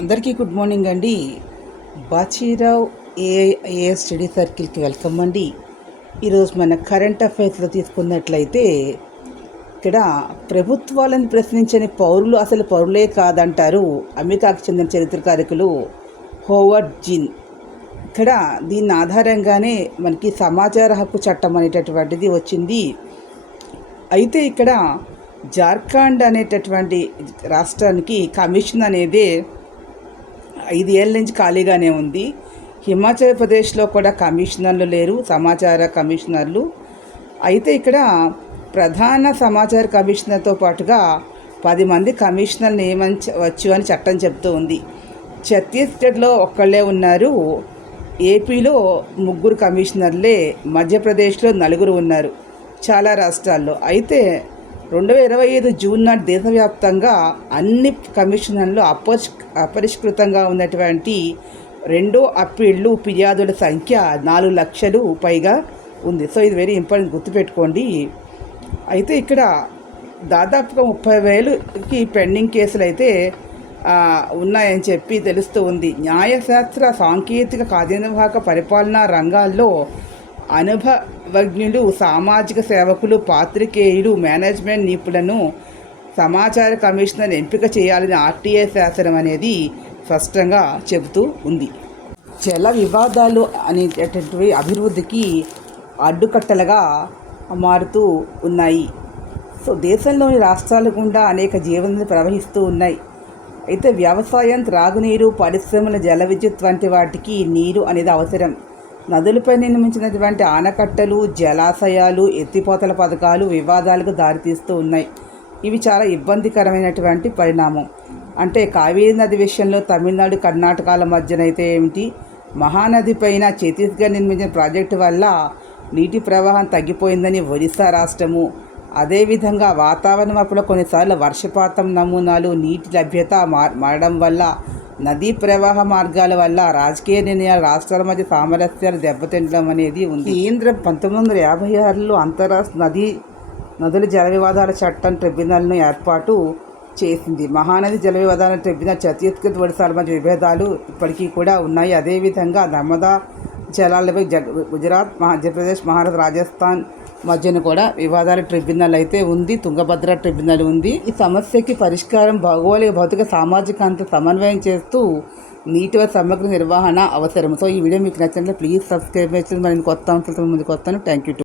అందరికీ good morning అండి. Bachirao ఏఐఏఎస్ study సర్కిల్కి welcome అండి. ఈరోజు మన కరెంట్ అఫైర్స్లో తీసుకున్నట్లయితే ఇక్కడ ప్రభుత్వాలను ప్రశ్నించని పౌరులు అసలు పౌరులే కాదంటారు అమెరికాకు చెందిన చరిత్రకారకులు హోవర్డ్ జీన్. ఇక్కడ దీని ఆధారంగానే మనకి సమాచార హక్కు చట్టం అనేటటువంటిది వచ్చింది. అయితే ఇక్కడ జార్ఖండ్ అనేటటువంటి రాష్ట్రానికి కమిషన్ అనేది 5 ఏళ్ళ నుంచి ఖాళీగానే ఉంది. హిమాచల్ ప్రదేశ్లో కూడా కమిషనర్లు లేరు, సమాచార కమిషనర్లు. అయితే ఇక్కడ ప్రధాన సమాచార కమిషనర్తో పాటుగా 10 మంది కమిషనర్లు నియమించవచ్చు అని చట్టం చెప్తూ ఉంది. ఛత్తీస్గఢ్లో ఒక్కళ్ళే ఉన్నారు, ఏపీలో 3 కమిషనర్లే, మధ్యప్రదేశ్లో 4 ఉన్నారు, చాలా రాష్ట్రాల్లో. అయితే 2025 జూన్ నాటి దేశవ్యాప్తంగా అన్ని కమిషనర్లు అపరిష్కృతంగా ఉన్నటువంటి రెండో అప్పీళ్లు ఫిర్యాదుల సంఖ్య 4 లక్షలు పైగా ఉంది. సో ఇది వెరీ ఇంపార్టెంట్, గుర్తుపెట్టుకోండి. అయితే ఇక్కడ దాదాపుగా 30,000కి పెండింగ్ కేసులు అయితే ఉన్నాయని చెప్పి తెలుస్తూ ఉంది. న్యాయశాస్త్ర, సాంకేతిక, కార్యనిర్వాహక, పరిపాలనా రంగాల్లో అనుభవజ్ఞులు, సామాజిక సేవకులు, పాత్రికేయులు, మేనేజ్మెంట్ నిపుణులను సమాచార కమిషనర్ ఎంపిక చేయాలని ఆర్టీఐ శాసనం అనేది స్పష్టంగా చెబుతూ ఉంది. జల వివాదాలు అనేటటువంటివి అభివృద్ధికి అడ్డుకట్టలుగా మారుతూ ఉన్నాయి. సో దేశంలోని రాష్ట్రాల గుండా అనేక జీవనదులు ప్రవహిస్తూ ఉన్నాయి. అయితే వ్యవసాయం, త్రాగునీరు, పరిశ్రమల, జల విద్యుత్ వంటి వాటికి నీరు అనేది అవసరం. నదులపై నిర్మించినటువంటి ఆనకట్టలు, జలాశయాలు, ఎత్తిపోతల పథకాలు వివాదాలకు దారితీస్తూ ఉన్నాయి. ఇవి చాలా ఇబ్బందికరమైనటువంటి పరిణామం. అంటే కావేరీ నది విషయంలో తమిళనాడు, కర్ణాటకల మధ్యనైతే ఏమిటి, మహానది పైన ఛత్తీస్గఢ్ నిర్మించిన ప్రాజెక్టు వల్ల నీటి ప్రవాహం తగ్గిపోయిందని ఒరిస్సా రాష్ట్రము. అదేవిధంగా వాతావరణ మార్పులో కొన్నిసార్లు వర్షపాతం నమూనాలు, నీటి లభ్యత మారడం వల్ల, నదీ ప్రవాహ మార్గాల వల్ల రాజకీయ నిర్ణయాలు, రాష్ట్రాల మధ్య సామరస్యాలు దెబ్బతింటడం అనేది ఉంది. కేంద్రం 1956లో అంతర్రాష్ట్ర నదుల జల వివాదాల చట్టం ట్రిబ్యునల్ను ఏర్పాటు చేసింది. మహానది జల వివాదాల ట్రిబ్యునల్ ఛత్తీస్గఢ్, ఒడిశాల మధ్య విభేదాలు ఇప్పటికీ కూడా ఉన్నాయి. అదేవిధంగా నర్మదా జలాలపై గుజరాత్, మధ్యప్రదేశ్, మహారాష్ట్ర, రాజస్థాన్ మధ్యన కూడా వివాదాల ట్రిబ్యునల్ అయితే ఉంది. తుంగభద్ర ట్రిబ్యునల్ ఉంది. ఈ సమస్యకి పరిష్కారం భౌగోళిక, భౌతిక, సామాజిక అంత సమన్వయం చేస్తూ నీటి సమగ్ర నిర్వహణ అవసరం. సో ఈ వీడియో మీకు నచ్చినట్లయితే ప్లీజ్ సబ్స్క్రైబ్ చేసి మరిన్ని కొత్త అంశాలతో ముందుకు వస్తాను. Thank you.